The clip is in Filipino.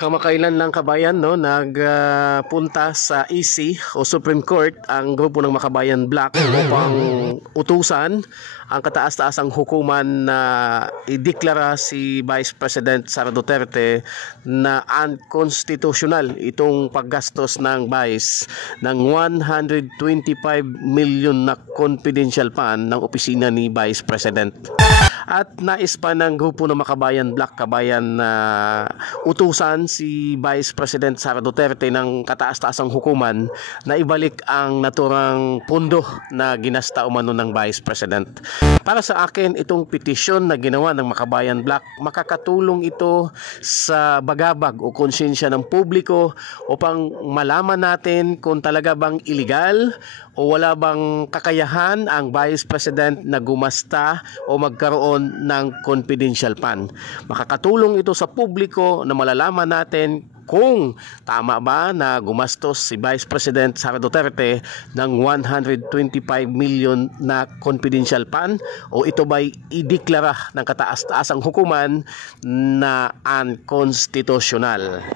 Kamakailan lang kabayan nagpunta sa EC o Supreme Court ang grupo ng Makabayan Black upang utusan ang kataas-taasang hukuman na ideklara si Vice President Sara Duterte na unconstitutional itong paggastos ng Vice ng 125 million na confidential fund ng opisina ni Vice President. At nais pa ng grupo ng Makabayan Black kabayan na utusan si Vice President Sara Duterte ng kataas-taasang hukuman na ibalik ang naturang pondo na ginasta umano ng Vice President. Para sa akin, itong petisyon na ginawa ng Makabayan Black, makakatulong ito sa bagabag o konsensya ng publiko upang malaman natin kung talaga bang illegal o wala bang kakayahan ang Vice President na gumasta o magkaroon ng confidential fund. Makakatulong ito sa publiko na malalaman natin kung tama ba na gumastos si Vice President Sara Duterte ng 125 million na confidential fund o ito ba'y ideklara ng kataas-taasang hukuman na unconstitutional.